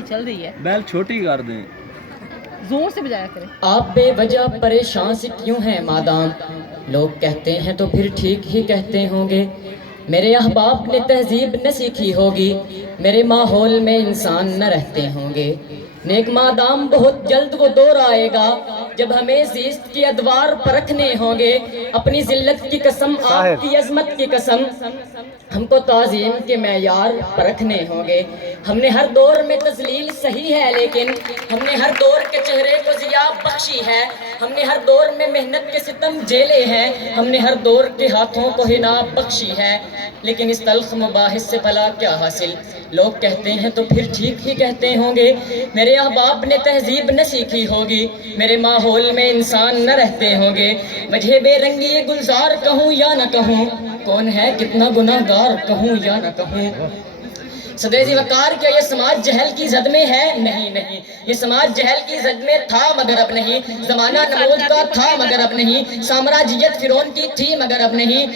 चल रही है, बैल छोटी कर दें, जोर से बजाया करें। आप बेवजह परेशान से क्यों हैं मादाम, लोग कहते हैं तो फिर ठीक ही कहते होंगे। मेरे अहबाब ने तहजीब न सीखी होगी, मेरे माहौल में इंसान न रहते होंगे। नेक मादाम बहुत जल्द वो दौर आएगा जब हमें ज़ीस्त की अदवार परखने होंगे। अपनी जिल्लत की कसम, आपकी अजमत की कसम, हमको ताज़ीम के मैयार परखने होंगे। हमने हर दौर में तज़लील सही है, लेकिन हमने हर दौर के चेहरे को ज़िया बख्शी है। हमने हर दौर में मेहनत के सितम झेले हैं, हमने हर दौर के हाथों को हिना बख्शी है। लेकिन इस तल्ख मुबाहिस से भला क्या हासिल, लोग कहते हैं तो फिर ठीक ही कहते होंगे। मेरे अहबाब ने तहजीब न सीखी होगी, मेरे माहौल में इंसान न रहते होंगे। मुझे बेरंगी गुलजार कहूँ या न कहूँ, कौन है कितना गुनाहगार कहूँ या न कहूँ। सदैजी वकार, क्या ये समाज जहल की जद में है? नहीं नहीं, ये समाज जहल की जद में था मगर अब नहीं। जमाना नमूद का था मगर अब नहीं, साम्राज्यत फिरौन की थी मगर अब नहीं।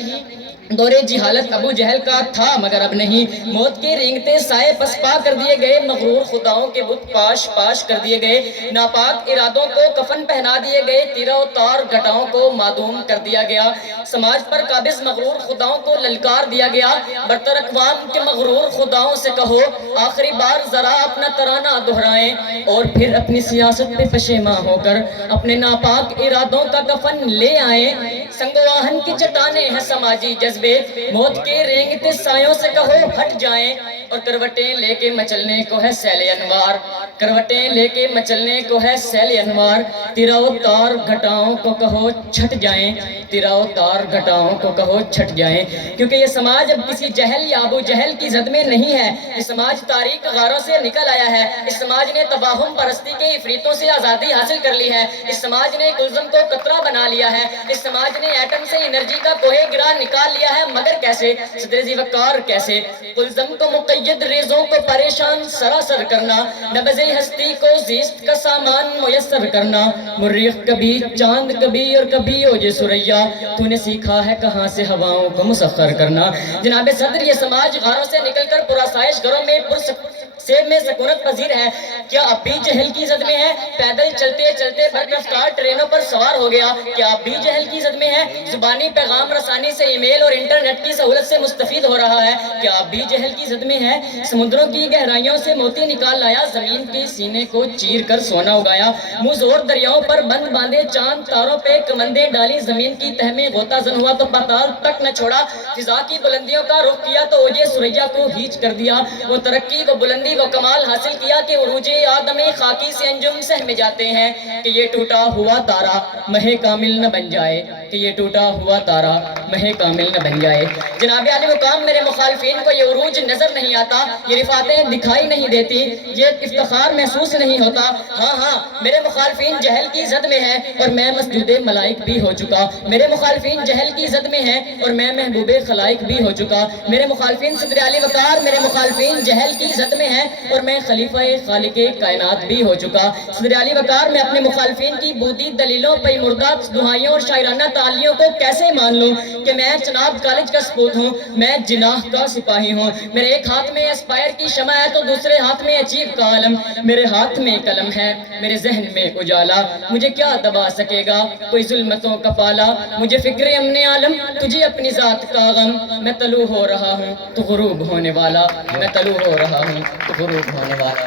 दौरे जिहालत अबू जहल का था मगर अब नहीं। मौत के रेंगते साए पसपा कर दिए गए, मगरूर खुदाओं के बुत पाश पाश कर दिए गए। नापाक इरादों को कफन पहना दिए गए, तीरा तार घटाओं को मादूम कर दिया गया। समाज पर काबिज मगरूर खुदाओं को ललकार दिया गया। बरतर अक़वाम के मगरूर खुदाओं से कहो, आखिरी बार जरा अपना तराना दोहराएं और फिर अपनी सियासत पे पशेमा होकर अपने नापाक इरादों का कफन ले आए। संगवाहन की चट्टाने हैं समाजी जज्बे, मौत के रेंगते सायों से कहो हट जाएं। और करवटें लेके मचलने को है सैले अनवार, करवटें लेके मचलने को है सैले अनवार। तिराओ तार घटाओं को कहो छट जाएं, तिराओ तार घटाओं को कहो छट जाएं। क्योंकि ये समाज अब किसी जहल या अबू जहल की जद में नहीं है। ये समाज तारीख गारों से निकल आया है। इस समाज ने तबाहुम परस्ती के इफरीतों से आज़ादी हासिल कर ली है। इस समाज ने कुल्ज़म को कतरा बना लिया है। इस समाज ने एटम से एनर्जी का कोहे गिरा निकाल लिया है, मगर कैसे? सदरेज़ी वकार कैसे? कुल्ज़म को मुक़य्यद रेज़ों को परेशान सरासर करना, नबज़े हस्ती को ज़ीस्त का सामान मुयस्सर करना। मुर्रिख कभी चांद कभी और कभी ओजे सुरैया, तूने सीखा है कहाँ से हवाओं को मुसख्खर करना। जनाब सदर, ये समाज गारों से निकलकर पुरसाइश घरों में सेब में सकूनत पजीर है। क्या अब भी जहल की जद में है? पैदल चलते चलते बरकफ्तार ट्रेनों पर सवार हो गया, क्या अब भी जहल की जद में है? जुबानी पैगाम रसानी से ईमेल और इंटरनेट की सहूलत से मुस्तफीद हो रहा है, क्या अब भी जहल की जद में है? समुद्रों की गहराइयों से मोती निकाल लाया, जमीन के सीने को चीर कर सोना उगाया। मुँह जोर दरियाओं पर बंद बांधे, चांद तारों पे कमंदे डाली, जमीन की तह में गोता जन हुआ तो पाताल तक न छोड़ा। फिजा की बुलंदियों का रुख किया तो ओजे सुरैया को हीच कर दिया। वो तरक्की वो बुलंदी वो कमाल हासिल किया कि उरूजे आदम खाकी से अंजुम सह में जाते हैं कि ये टूटा हुआ तारा महे कामिल न बन जाए, कि ये टूटा हुआ तारा महे कामिल न बन जाए। जनाब आले मुकाम, मेरे मुखालफिन को ये उरूज नजर नहीं आता, ये रिफातें दिखाई नहीं देती, ये इफ्तिखार महसूस नहीं होता। हाँ हाँ, मेरे मुखालफिन जहल की जद में है और मैं मस्जिद मलाइक भी हो चुका। मेरे मुखालफिन जहल की जद में है और मैं महबूबे खलाइक भी हो चुका। मेरे मुखालफिन सदर आली वकार, मेरे मुखालफिन जहल की जद में है और मैं खलीफा खालिके कायनात भी हो चुका। सदर आली वकार, मैं अपने मुखालफिन की बूदी दलीलों पे मुर्दा दुहाइयों और शायराना तालियों को कैसे मान लूं कि मैं चनाब कॉलेज का सपूत हूँ, मैं जिनाह का सिपाही हूँ। मेरे एक हाथ में एस्पायर की शमा है तो दूसरे हाथ में अचीव का आलम। मेरे हाथ में कलम है, मेरे जहन में उजाला, मुझे क्या दबा सकेगा कोई जुल्मतों का पाला। मुझे फिक्र अमने आलम, तुझे अपनी जात का गम, मैं तलू हो रहा हूँ तो गुरूब होने वाला, मैं तलू हो रहा हूँ तो गुरूब होने वाला।